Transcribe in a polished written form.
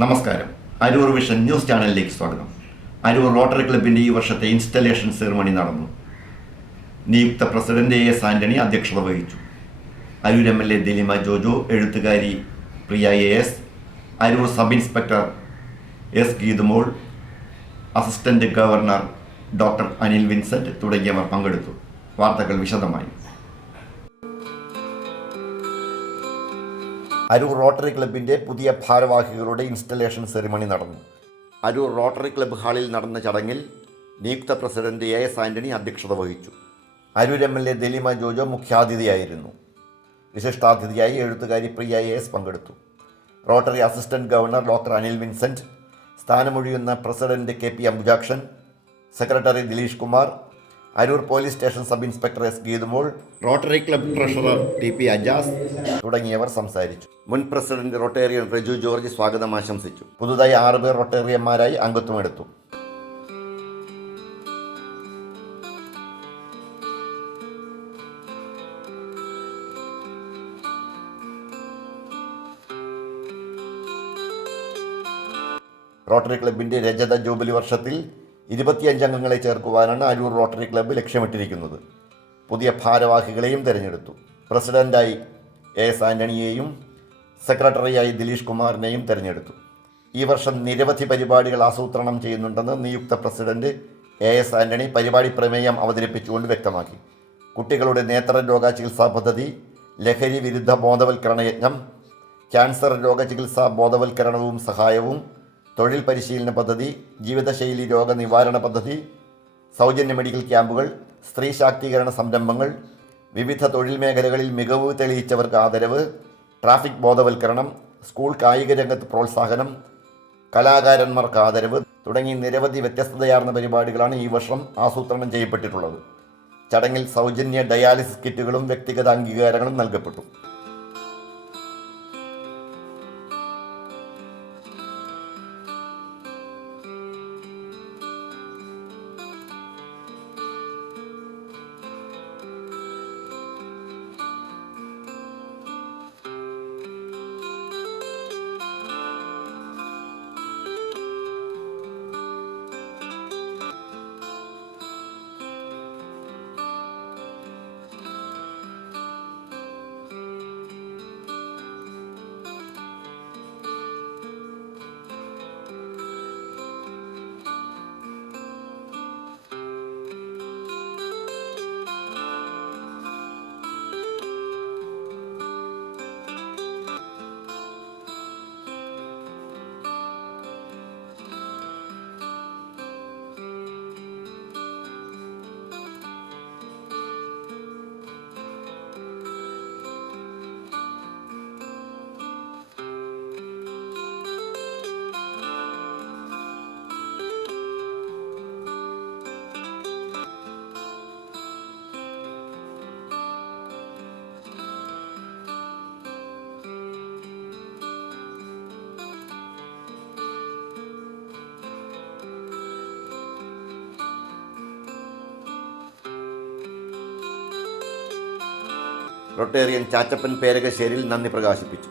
നമസ്കാരം. Aroor vision news ചാനലിലേക്ക് സ്വാഗതം. അരൂർ റോട്ടറി ക്ലബിൻ്റെ ഈ വർഷത്തെ ഇൻസ്റ്റലേഷൻ സെറിമണി നടന്നു. നിയുക്ത പ്രസിഡന്റ് എസ് ആന്റണി അധ്യക്ഷത വഹിച്ചു. അരൂർ MLA ദിലിമ ജോജോ, എഴുത്തുകാരി Priya AS, Aroor sub inspector S Geethumol, assistant governor doctor Anil Vincent തുടങ്ങിയവർ പങ്കെടുത്തു. വാർത്തകൾ വിശദമായി. അരൂർ റോട്ടറി ക്ലബിൻ്റെ പുതിയ ഭാരവാഹികളുടെ ഇൻസ്റ്റലേഷൻ സെറിമണി നടന്നു. അരൂർ റോട്ടറി ക്ലബ്ബ് ഹാളിൽ നടന്ന ചടങ്ങിൽ നിയുക്ത പ്രസിഡന്റ് AS ആന്റണി അധ്യക്ഷത വഹിച്ചു. അരൂർ MLA ദിലിമ ജോജോ മുഖ്യാതിഥിയായിരുന്നു. വിശിഷ്ടാതിഥിയായി എഴുത്തുകാരി പ്രിയ AS പങ്കെടുത്തു. Rotary assistant governor doctor Anil Vincent, സ്ഥാനമൊഴിയുന്ന president KP Ambujakshan, secretary Dileesh Kumar, Aroor police station sub inspector S Geethumol, Rotary club treasurer TP Ajas തുടങ്ങിയവർ സംസാരിച്ചു. മുൻ പ്രസിഡന്റ് റൊട്ടേറിയൻ റെജു ജോർജ് സ്വാഗതം ആശംസിച്ചു. പുതുതായി 6 പേർ റൊട്ടേറിയന്മാരായി അംഗത്വമെടുത്തു. റോട്ടറി ക്ലബിൻ്റെ രജത ജൂബിലി വർഷത്തിൽ 25 അംഗങ്ങളെ ചേർക്കുവാനാണ് അരൂർ റോട്ടറി ക്ലബ്ബ് ലക്ഷ്യമിട്ടിരിക്കുന്നത്. പുതിയ ഭാരവാഹികളെയും തിരഞ്ഞെടുത്തു. പ്രസിഡന്റായി AS ആന്റണിയെയും സെക്രട്ടറിയായി ദിലീഷ് കുമാറിനെയും തിരഞ്ഞെടുത്തു. ഈ വർഷം നിരവധി പരിപാടികൾ ആസൂത്രണം ചെയ്യുന്നുണ്ടെന്ന് നിയുക്ത പ്രസിഡന്റ് AS ആന്റണി പരിപാടി പ്രമേയം അവതരിപ്പിച്ചുകൊണ്ട് വ്യക്തമാക്കി. കുട്ടികളുടെ നേത്രരോഗ ചികിത്സാ പദ്ധതി, ലഹരി വിരുദ്ധ ബോധവൽക്കരണ യജ്ഞം, ക്യാൻസർ രോഗചികിത്സാ ബോധവൽക്കരണവും സഹായവും, തൊഴിൽ പരിശീലന പദ്ധതി, ജീവിതശൈലി രോഗ നിവാരണ പദ്ധതി, സൗജന്യ മെഡിക്കൽ ക്യാമ്പുകൾ, സ്ത്രീ ശാക്തീകരണ സംരംഭങ്ങൾ, വിവിധ തൊഴിൽ മേഖലകളിൽ മികവ് തെളിയിച്ചവർക്ക് ആദരവ്, ട്രാഫിക് ബോധവൽക്കരണം, സ്കൂൾ കായിക രംഗത്ത് പ്രോത്സാഹനം, കലാകാരന്മാർക്ക് ആദരവ് തുടങ്ങി നിരവധി വ്യത്യസ്തതയാർന്ന പരിപാടികളാണ് ഈ വർഷം ആസൂത്രണം ചെയ്യപ്പെട്ടിട്ടുള്ളത്. ചടങ്ങിൽ സൗജന്യ ഡയാലിസിസ് കിറ്റുകളും വ്യക്തിഗത അംഗീകാരങ്ങളും നൽകപ്പെട്ടു. റൊട്ടേറിയൻ ചാച്ചപ്പൻ പേരകശ്ശേരിയിൽ നന്ദി പ്രകാശിപ്പിച്ചു.